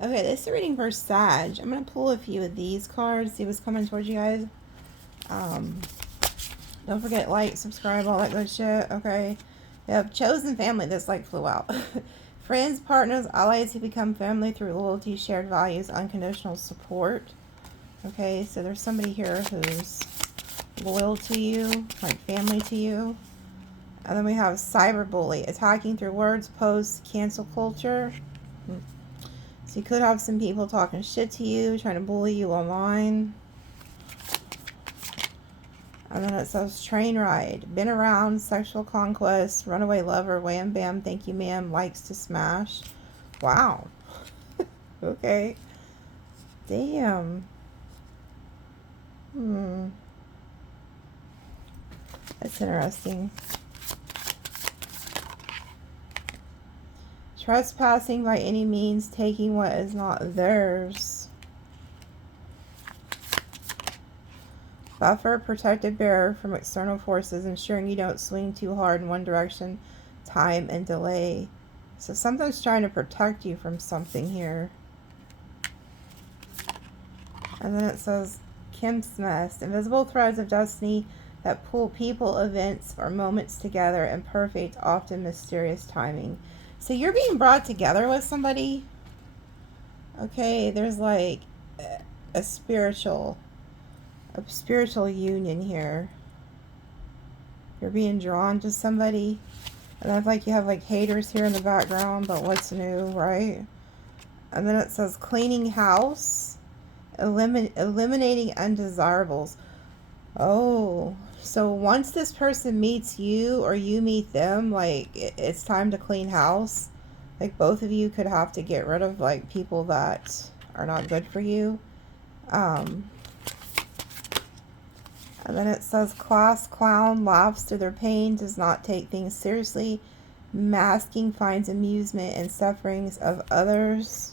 Okay, this is a reading for Sag. I'm going to pull a few of these cards, see what's coming towards you guys. Don't forget, like, subscribe, all that good shit, okay? Yep, chosen family, this like flew out. Friends, partners, allies who become family through loyalty, shared values, unconditional support. Okay, so there's somebody here who's loyal to you, like family to you. And then we have cyberbully, attacking through words, posts, cancel culture. So you could have some people talking shit to you, trying to bully you online. And then it says train ride, been around, sexual conquest, runaway lover, wham bam, thank you ma'am, likes to smash. Wow. Okay. Damn. That's interesting. Trespassing by any means, taking what is not theirs. Buffer, protective barrier from external forces, ensuring you don't swing too hard in one direction, time and delay. So something's trying to protect you from something here. And then it says Kim's Nest, invisible threads of destiny that pull people, events, or moments together in perfect, often mysterious timing. So you're being brought together with somebody. Okay, there's like a spiritual union here. You're being drawn to somebody. And I like you have like haters here in the background, but what's new, right? And then it says cleaning house, eliminating undesirables. Oh, so once this person meets you or you meet them, like it's time to clean house. Like both of you could have to get rid of like people that are not good for you. And then it says class clown laughs through their pain, does not take things seriously, masking finds amusement in sufferings of others.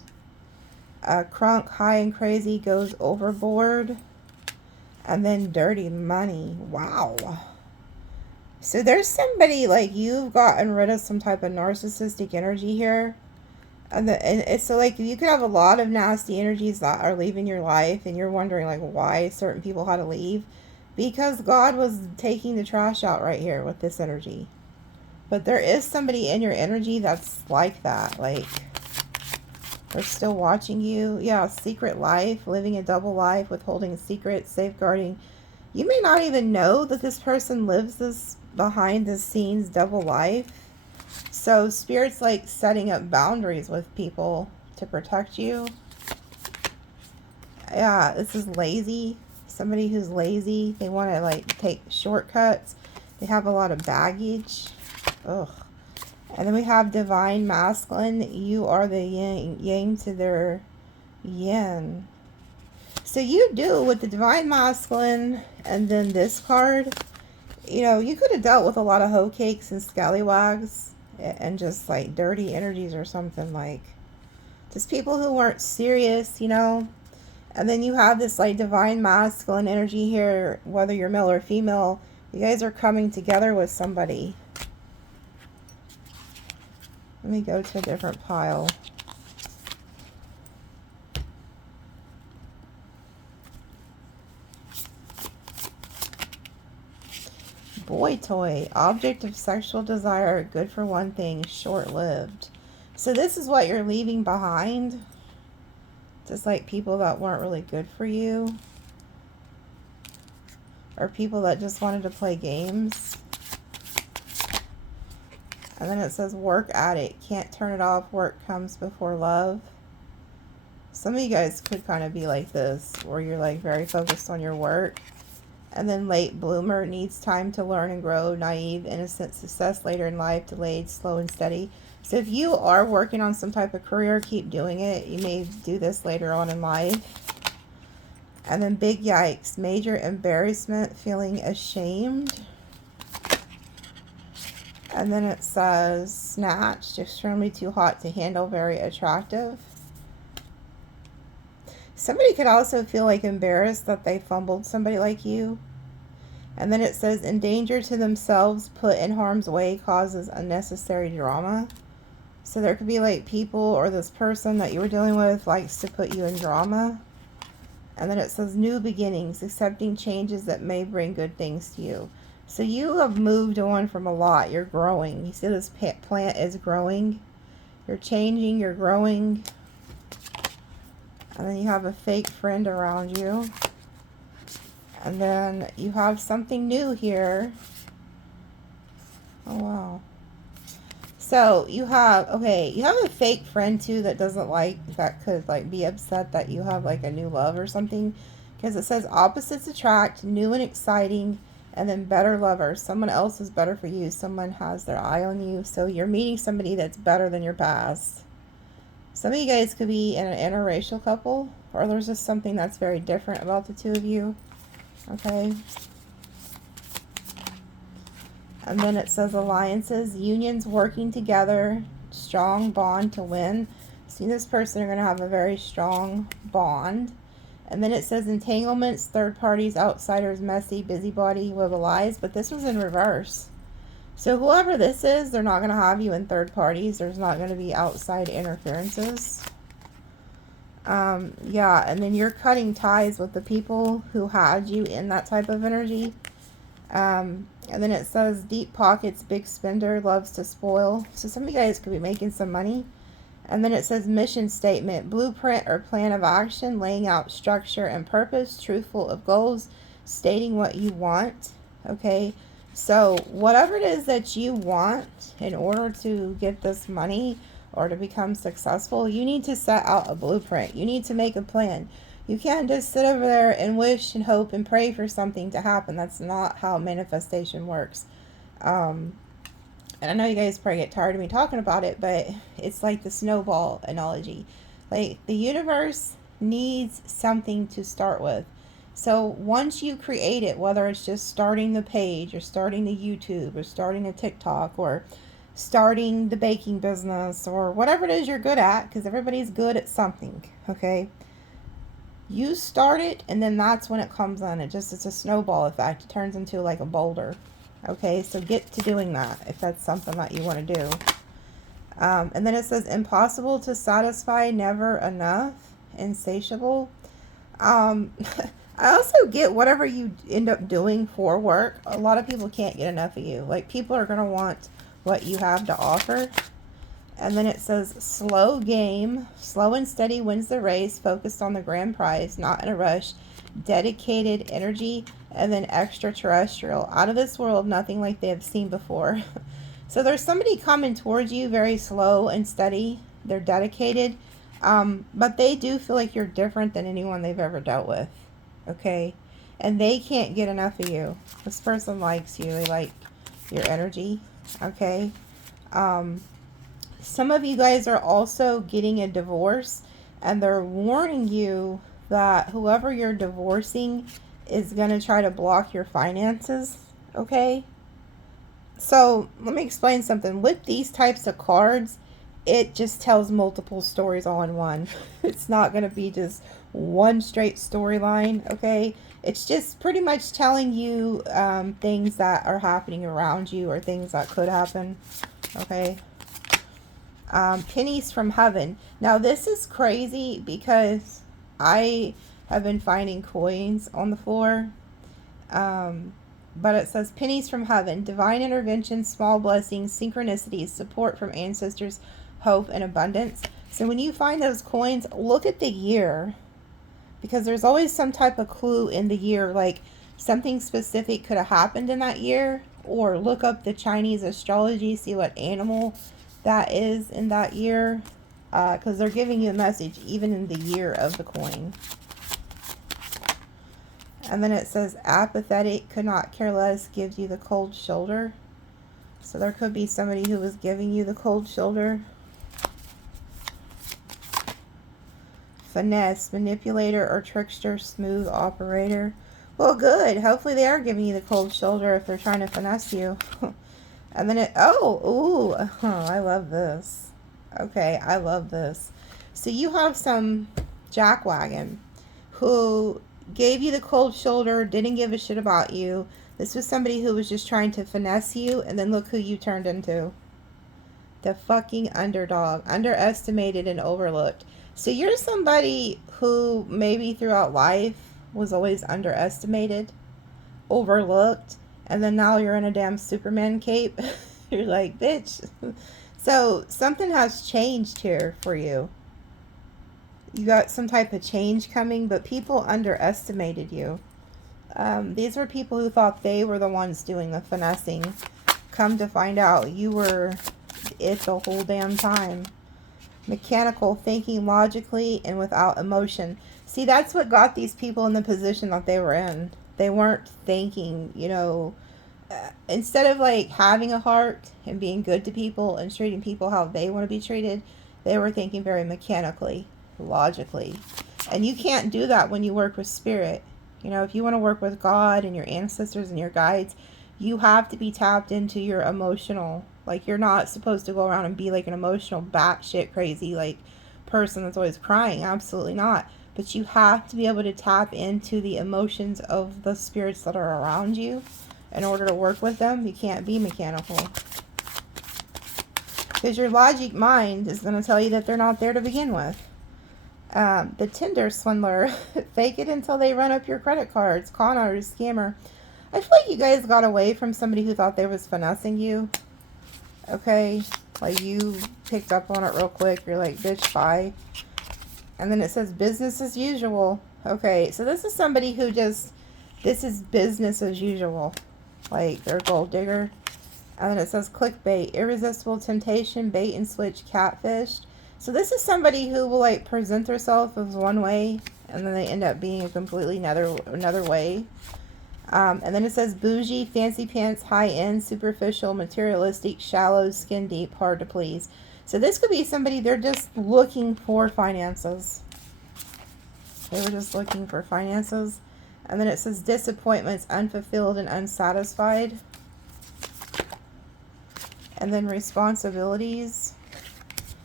Crunk, high and crazy, goes overboard. And then dirty money. Wow. So there's somebody like you've gotten rid of some type of narcissistic energy here. And it's so like you could have a lot of nasty energies that are leaving your life and you're wondering like why certain people had to leave. Because God was taking the trash out right here with this energy. But there is somebody in your energy that's like that. Like they're still watching you. Yeah, secret life, living a double life, withholding secrets, safeguarding. You may not even know that this person lives this behind the scenes double life. So Spirit's like setting up boundaries with people to protect you. Yeah, this is lazy. Somebody who's lazy. They want to like take shortcuts. They have a lot of baggage. Ugh. And then we have divine masculine. You are the yang to their yin. So you do with the divine masculine and then this card. You know, you could have dealt with a lot of hoe cakes and scallywags and just like dirty energies or something, like just people who weren't serious, you know. And then you have this like divine masculine energy here, whether you're male or female. You guys are coming together with somebody. Let me go to a different pile. Boy toy, object of sexual desire, good for one thing, short-lived. So this is what you're leaving behind. Just like people that weren't really good for you. Or people that just wanted to play games. And then it says work addict, can't turn it off, work comes before love. Some of you guys could kind of be like this, where you're like very focused on your work. And then late bloomer, needs time to learn and grow, naive, innocent, success later in life, delayed, slow and steady. So if you are working on some type of career, keep doing it. You may do this later on in life. And then big yikes, major embarrassment, feeling ashamed. And then it says snatched, extremely too hot to handle, very attractive. Somebody could also feel like embarrassed that they fumbled somebody like you. And then it says in danger to themselves, put in harm's way, causes unnecessary drama. So there could be like people or this person that you were dealing with likes to put you in drama. And then it says new beginnings, accepting changes that may bring good things to you. So you have moved on from a lot. You're growing. You see this plant is growing. You're changing. You're growing. And then you have a fake friend around you. And then you have something new here. Oh, wow. So you have, okay, you have a fake friend too that doesn't like, that could like be upset that you have like a new love or something. Because it says opposites attract, new and exciting, and then better lovers. Someone else is better for you. Someone has their eye on you. So you're meeting somebody that's better than your past. Some of you guys could be in an interracial couple, or there's just something that's very different about the two of you. Okay. And then it says alliances, unions working together, strong bond to win. So this person are going to have a very strong bond. And then it says entanglements, third parties, outsiders, messy, busybody, live lies. But this was in reverse. So whoever this is, they're not going to have you in third parties. There's not going to be outside interferences. Yeah, and then you're cutting ties with the people who had you in that type of energy. And then it says deep pockets, big spender, loves to spoil. So some of you guys could be making some money. And then it says mission statement, blueprint or plan of action, laying out structure and purpose, truthful of goals, stating what you want. Okay, so whatever it is that you want in order to get this money or to become successful, you need to set out a blueprint. You need to make a plan. You can't just sit over there and wish and hope and pray for something to happen. That's not how manifestation works. And I know you guys probably get tired of me talking about it, but it's like the snowball analogy. Like the universe needs something to start with. So once you create it, whether it's just starting the page or starting the YouTube or starting a TikTok or starting the baking business or whatever it is you're good at, because everybody's good at something, okay? You start it, and then that's when it comes on. It's a snowball effect. It turns into like a boulder. Okay, so get to doing that if that's something that you want to do. And then it says impossible to satisfy, never enough, insatiable. I also get whatever you end up doing for work. A lot of people can't get enough of you. Like people are going to want what you have to offer. And then it says slow game, slow and steady wins the race, focused on the grand prize, not in a rush, dedicated energy, and then extraterrestrial, out of this world, nothing like they have seen before. So there's somebody coming towards you very slow and steady. They're dedicated, but they do feel like you're different than anyone they've ever dealt with. Okay, and they can't get enough of you. This person likes you. They like your energy. Okay. Some of you guys are also getting a divorce, and they're warning you that whoever you're divorcing is going to try to block your finances, okay? So let me explain something. With these types of cards, it just tells multiple stories all in one. It's not going to be just one straight storyline, okay? It's just pretty much telling you things that are happening around you or things that could happen, okay? Pennies from heaven. Now this is crazy because I have been finding coins on the floor. But it says pennies from heaven, divine intervention, small blessings, synchronicities, support from ancestors, hope, and abundance. So when you find those coins, look at the year, because there's always some type of clue in the year, like something specific could have happened in that year, or look up the Chinese astrology, see what animal that is in that year, because they're giving you a message even in the year of the coin. And then it says apathetic, could not care less, gives you the cold shoulder. So there could be somebody who was giving you the cold shoulder. Finesse, manipulator or trickster, smooth operator. Well, good. Hopefully they are giving you the cold shoulder if they're trying to finesse you. And then I love this. Okay, I love this. So you have some jackwagon who gave you the cold shoulder, didn't give a shit about you. This was somebody who was just trying to finesse you, and then look who you turned into. The fucking underdog. Underestimated and overlooked. So you're somebody who maybe throughout life was always underestimated, overlooked, and then now you're in a damn Superman cape. You're like, bitch. So something has changed here for you. You got some type of change coming, but people underestimated you. These were people who thought they were the ones doing the finessing. Come to find out, you were it the whole damn time. Mechanical, thinking logically and without emotion. See, that's what got these people in the position that they were in. They weren't thinking, you know, instead of like having a heart and being good to people and treating people how they want to be treated, they were thinking very mechanically, logically. And you can't do that when you work with spirit. You know, if you want to work with God and your ancestors and your guides, you have to be tapped into your emotional. Like, you're not supposed to go around and be like an emotional batshit crazy like person that's always crying. Absolutely not. But you have to be able to tap into the emotions of the spirits that are around you in order to work with them. You can't be mechanical. Because your logic mind is going to tell you that they're not there to begin with. The Tinder swindler. Fake it until they run up your credit cards. Con artist, scammer. I feel like you guys got away from somebody who thought they was finessing you. Okay? Like, you picked up on it real quick. You're like, bitch, bye. And then it says business as usual. Okay, so this is somebody who just, this is business as usual. Like, they're a gold digger. And then it says clickbait, irresistible temptation, bait and switch, catfished. So this is somebody who will like present themselves as one way and then they end up being a completely another way. And then it says bougie, fancy pants, high-end, superficial, materialistic, shallow, skin deep, hard to please. So this could be somebody, they're just looking for finances. They were just looking for finances. And then it says disappointments, unfulfilled and unsatisfied. And then responsibilities.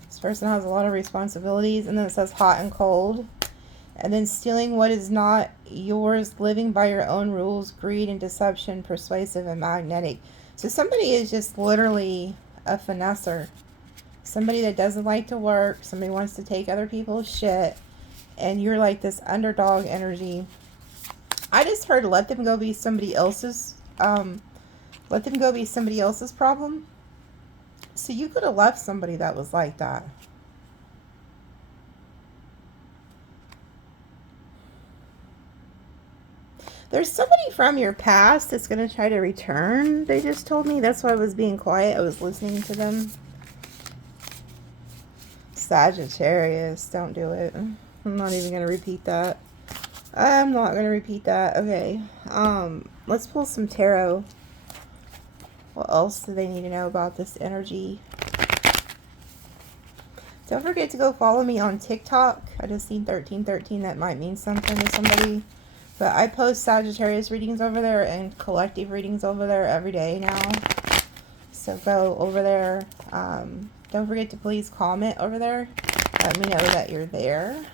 This person has a lot of responsibilities. And then it says hot and cold. And then stealing what is not yours, living by your own rules, greed and deception, persuasive and magnetic. So somebody is just literally a finesser. Somebody that doesn't like to work. Somebody wants to take other people's shit. And you're like this underdog energy. I just heard let them go be somebody else's, let them go be somebody else's problem. So you could have left somebody that was like that. There's somebody from your past that's going to try to return. They just told me. That's why I was being quiet. I was listening to them. Sagittarius. Don't do it. I'm not even going to repeat that. I'm not going to repeat that. Okay. Let's pull some tarot. What else do they need to know about this energy? Don't forget to go follow me on TikTok. I just seen 1313. That might mean something to somebody. But I post Sagittarius readings over there and collective readings over there every day now. So go over there. Don't forget to please comment over there. Let me know that you're there.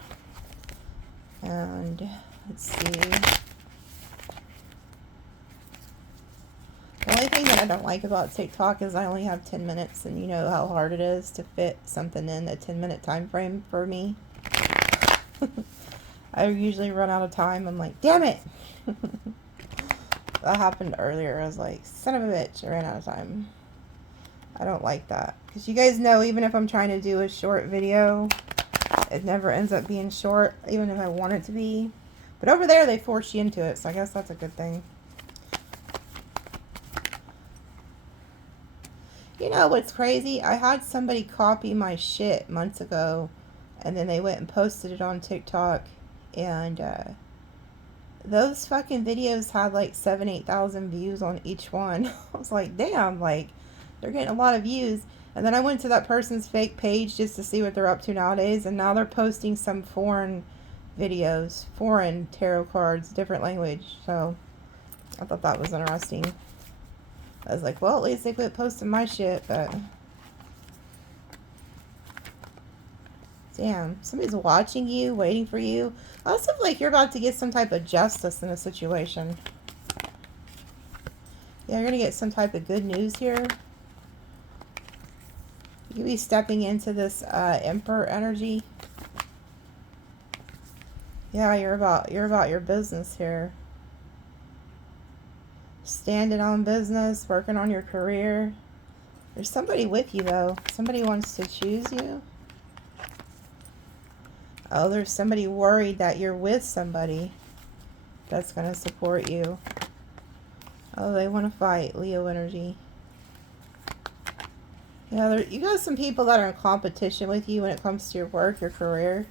And let's see. The only thing that I don't like about TikTok is I only have 10 minutes, and you know how hard it is to fit something in a 10-minute time frame for me. I usually run out of time. I'm like, damn it! That happened earlier. I was like, son of a bitch, I ran out of time. I don't like that. Because you guys know, even if I'm trying to do a short video, it never ends up being short, even if I want it to be. But over there, they force you into it, so I guess that's a good thing. You know what's crazy? I had somebody copy my shit months ago, and then they went and posted it on TikTok, and those fucking videos had like 7,000-8,000 views on each one. I was like, damn, like, they're getting a lot of views. And then I went to that person's fake page just to see what they're up to nowadays, and now they're posting some foreign videos, foreign tarot cards, different language. So I thought that was interesting. I was like, well, at least they quit posting my shit, but damn, somebody's watching you, waiting for you. I also feel like you're about to get some type of justice in a situation. Yeah, you're going to get some type of good news here. You be stepping into this Emperor energy. Yeah, you're about your business here. Standing on business, working on your career. There's somebody with you though. Somebody wants to choose you. Oh, there's somebody worried that you're with somebody that's going to support you. Oh, they want to fight. Leo energy. Yeah, you got some people that are in competition with you when it comes to your work, your career.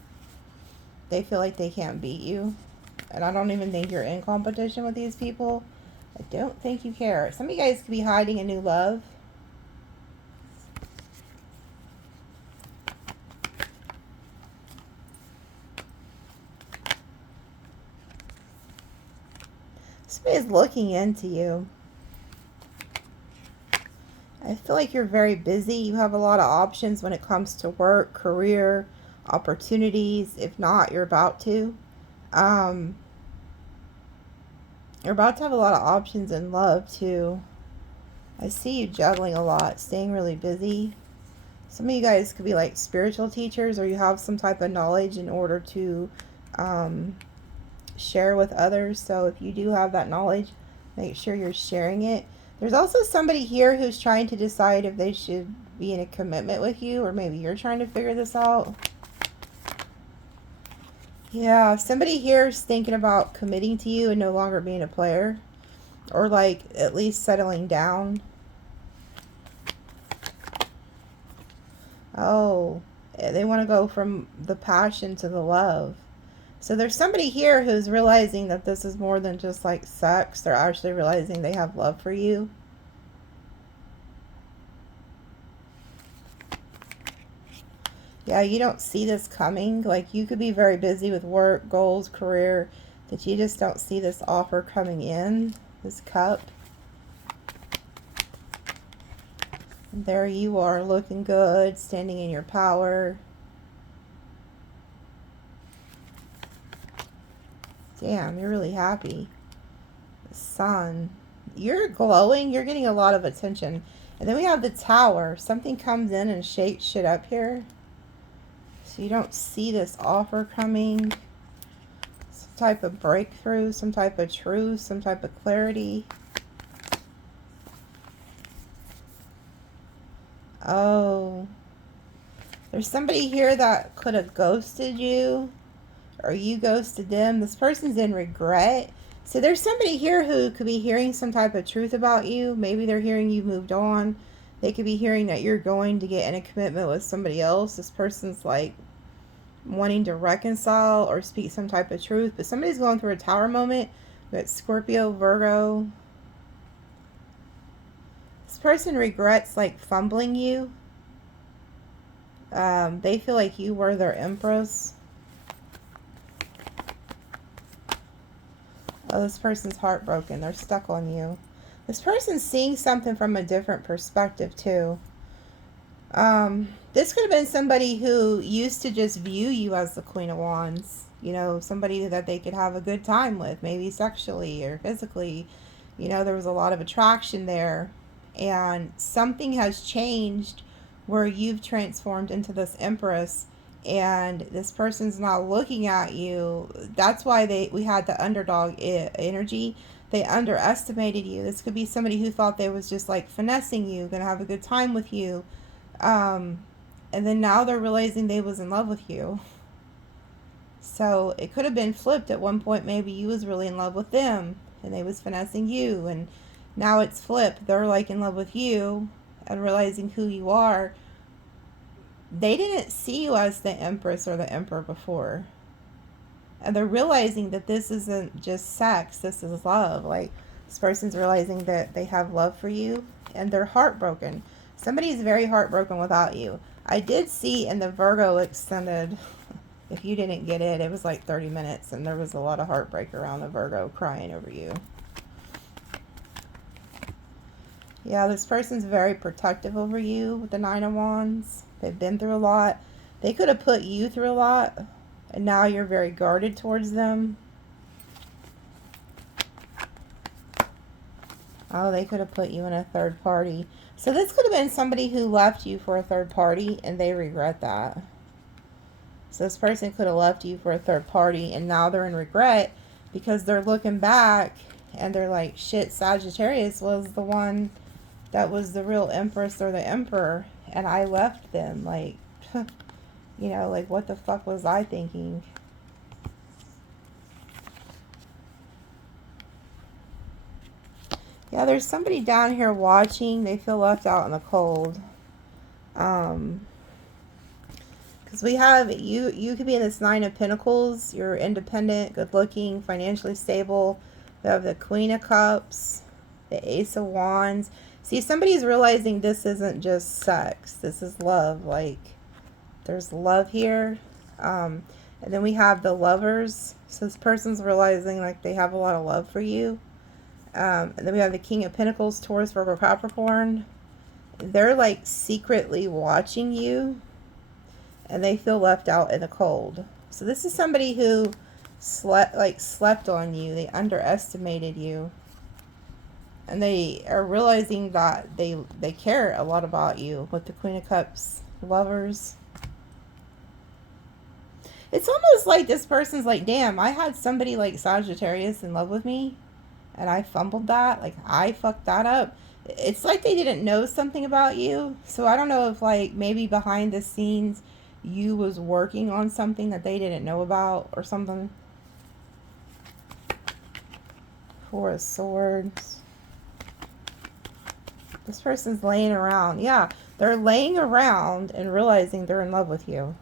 They feel like they can't beat you. And I don't even think you're in competition with these people. I don't think you care. Some of you guys could be hiding a new love. Somebody's looking into you. I feel like you're very busy. You have a lot of options when it comes to work, career, opportunities. If not, you're about to. You're about to have a lot of options in love too. I see you juggling a lot, staying really busy. Some of you guys could be like spiritual teachers, or you have some type of knowledge in order to share with others. So if you do have that knowledge, make sure you're sharing it. There's also somebody here who's trying to decide if they should be in a commitment with you, or maybe you're trying to figure this out. Yeah, somebody here is thinking about committing to you and no longer being a player, or like at least settling down. Oh, they want to go from the passion to the love. So there's somebody here who's realizing that this is more than just like sex. They're actually realizing they have love for you. Yeah, you don't see this coming. Like, you could be very busy with work, goals, career, that you just don't see this offer coming in, this cup. And there you are, looking good, standing in your power. Damn, you're really happy. The sun. You're glowing. You're getting a lot of attention. And then we have the Tower. Something comes in and shakes shit up here. So you don't see this offer coming. Some type of breakthrough, some type of truth, some type of clarity. Oh. There's somebody here that could have ghosted you, or you ghosted them. This person's in regret. So there's somebody here who could be hearing some type of truth about you. Maybe they're hearing you moved on. They could be hearing that you're going to get in a commitment with somebody else. This person's like wanting to reconcile or speak some type of truth. But somebody's going through a Tower moment. We got Scorpio, Virgo. This person regrets like fumbling you. They feel like you were their empress. Oh, this person's heartbroken. They're stuck on you. This person's seeing something from a different perspective too. This could have been somebody who used to just view you as the Queen of Wands. You know, somebody that they could have a good time with, maybe sexually or physically. You know, there was a lot of attraction there. And something has changed where you've transformed into this Empress. And this person's not looking at you. That's why we had the underdog energy. They underestimated you. This could be somebody who thought they was just like finessing you, gonna have a good time with you. And then now they're realizing they was in love with you. So it could have been flipped at one point. Maybe you was really in love with them and they was finessing you. And now it's flipped. They're like in love with you and realizing who you are. They didn't see you as the Empress or the Emperor before. And they're realizing that this isn't just sex. This is love. Like, this person's realizing that they have love for you and they're heartbroken. Somebody's very heartbroken without you. I did see in the Virgo extended, if you didn't get it, it was like 30 minutes and there was a lot of heartbreak around the Virgo crying over you. Yeah, this person's very protective over you with the Nine of Wands. They've been through a lot. They could have put you through a lot, and now you're very guarded towards them. Oh, they could have put you in a third party. So this could have been somebody who left you for a third party and they regret that. So this person could have left you for a third party and now they're in regret because they're looking back and they're like, shit, Sagittarius was the one that was the real empress or the emperor and I left them. Like, you know, like what the fuck was I thinking? Yeah, there's somebody down here watching. They feel left out in the cold. Because we have, you could be in this Nine of Pentacles. You're independent, good looking, financially stable. We have the Queen of Cups, the Ace of Wands. See, somebody's realizing this isn't just sex. This is love. Like, there's love here. And then we have the Lovers. So this person's realizing like they have a lot of love for you. And then we have the King of Pentacles, Taurus, Virgo, Capricorn. They're like secretly watching you and they feel left out in the cold. So this is somebody who slept on you. They underestimated you. And they are realizing that they care a lot about you with the Queen of Cups, Lovers. It's almost like this person's like, damn, I had somebody like Sagittarius in love with me. And I fumbled that. Like, I fucked that up. It's like they didn't know something about you. So I don't know if, like, maybe behind the scenes you was working on something that they didn't know about or something. Four of Swords. This person's laying around. Yeah, they're laying around and realizing they're in love with you.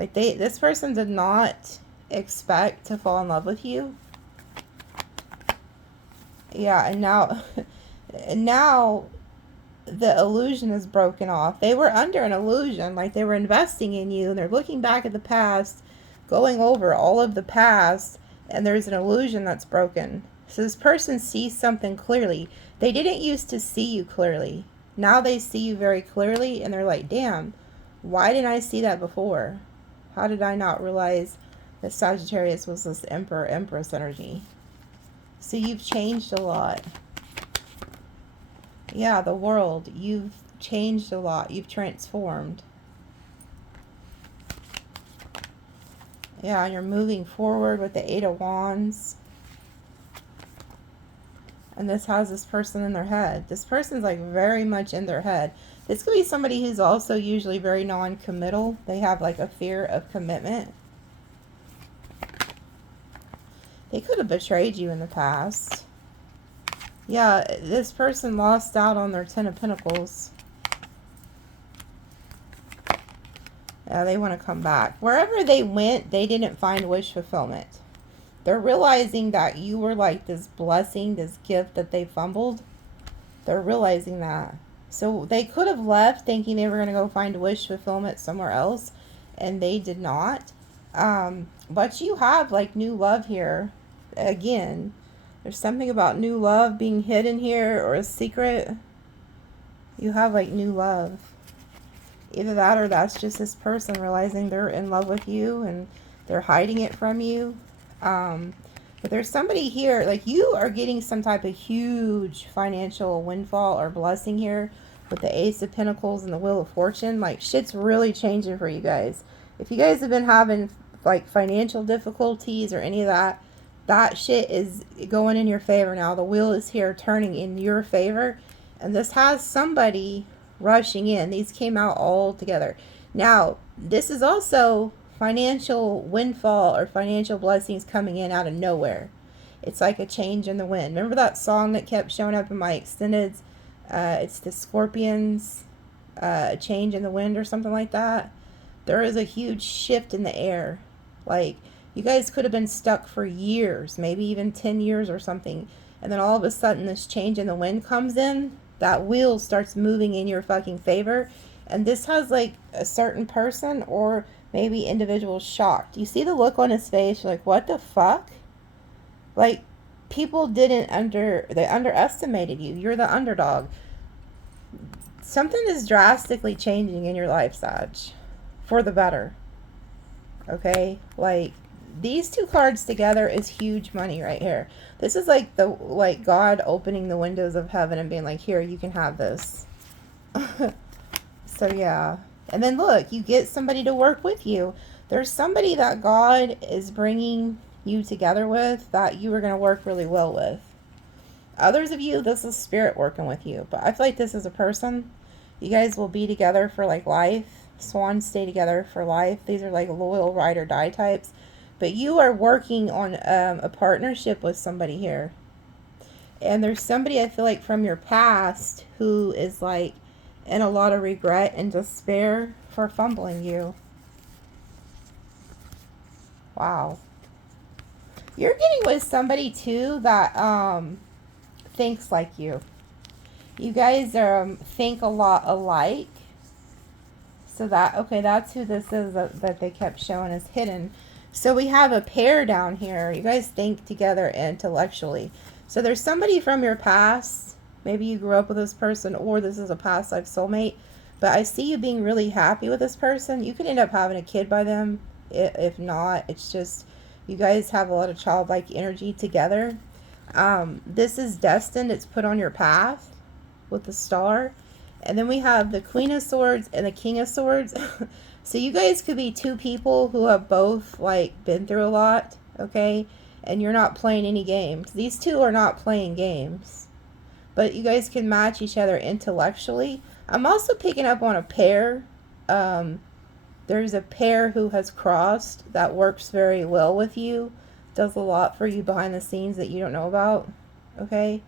Like, this person did not expect to fall in love with you. Yeah, and now the illusion is broken off. They were under an illusion, like they were investing in you, and they're looking back at the past, going over all of the past, and there's an illusion that's broken. So this person sees something clearly. They didn't used to see you clearly. Now they see you very clearly, and they're like, damn, why didn't I see that before? How did I not realize that Sagittarius was this Emperor, Empress energy? So you've changed a lot. Yeah, the world. You've changed a lot. You've transformed. Yeah, and you're moving forward with the Eight of Wands. And this has this person in their head. This person's like very much in their head. This could be somebody who's also usually very non-committal. They have like a fear of commitment. They could have betrayed you in the past. Yeah, this person lost out on their Ten of Pentacles. Yeah, they want to come back. Wherever they went, they didn't find wish fulfillment. They're realizing that you were like this blessing, this gift that they fumbled. They're realizing that. So they could have left thinking they were going to go find wish fulfillment somewhere else. And they did not. But you have like new love here. Again, there's something about new love being hidden here or a secret. You have like new love. Either that or that's just this person realizing they're in love with you and they're hiding it from you. But there's somebody here, like you are getting some type of huge financial windfall or blessing here with the Ace of Pentacles and the Wheel of Fortune. Like shit's really changing for you guys. If you guys have been having like financial difficulties or any of that, that shit is going in your favor now. The wheel is here turning in your favor. And this has somebody rushing in. These came out all together. Now, this is also financial windfall or financial blessings coming in out of nowhere. It's like a change in the wind. Remember that song that kept showing up in my extended? It's the Scorpions, a change in the wind or something like that. There is a huge shift in the air. Like, you guys could have been stuck for years, maybe even 10 years or something. And then all of a sudden this change in the wind comes in. That wheel starts moving in your fucking favor. And this has like a certain person or maybe individual shocked. You see the look on his face. You're like, what the fuck? Like, people they underestimated you. You're the underdog. Something is drastically changing in your life, Sag. For the better. Okay? Like, these two cards together is huge money right here. This is like God opening the windows of heaven and being like, here, you can have this. So yeah. And then look, you get somebody to work with you. There's somebody that God is bringing you together with that you are going to work really well with. Others of you, this is spirit working with you. But I feel like this is a person. You guys will be together for like life. Swans stay together for life. These are like loyal ride or die types. But you are working on a partnership with somebody here. And there's somebody I feel like from your past who is like in a lot of regret and despair for fumbling you. Wow. You're getting with somebody too that thinks like you. You guys think a lot alike. So that, okay, that's who this is that they kept showing as hidden. So we have a pair down here. You guys think together intellectually. So there's somebody from your past. Maybe you grew up with this person, or this is a past life soulmate. But I see you being really happy with this person. You could end up having a kid by them. If not, it's just you guys have a lot of childlike energy together. This is destined. It's put on your path with the star. And then we have the Queen of Swords and the King of Swords. So you guys could be two people who have both like been through a lot, okay? And you're not playing any games. These two are not playing games. But you guys can match each other intellectually. I'm also picking up on a pair. There's a pair who has crossed that works very well with you. Does a lot for you behind the scenes that you don't know about, okay?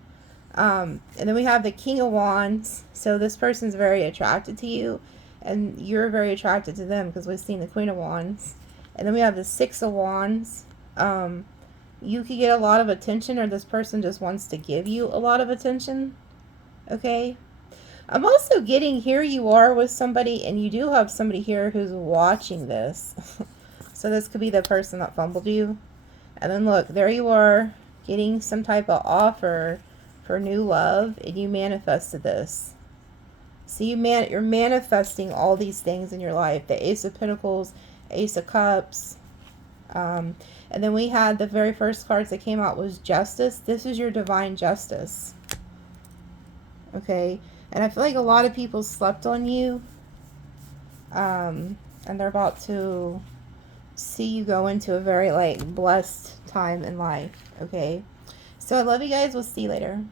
And then we have the King of Wands. So this person's very attracted to you. And you're very attracted to them because we've seen the Queen of Wands. And then we have the Six of Wands. You could get a lot of attention, or this person just wants to give you a lot of attention. Okay? I'm also getting, here you are with somebody, and you do have somebody here who's watching this. So this could be the person that fumbled you. And then look, there you are getting some type of offer for new love, and you manifested this. So you're manifesting all these things in your life. The Ace of Pentacles, Ace of Cups. And then we had the very first cards that came out was Justice. This is your divine justice. Okay. And I feel like a lot of people slept on you. And they're about to see you go into a very like blessed time in life. Okay. So I love you guys. We'll see you later.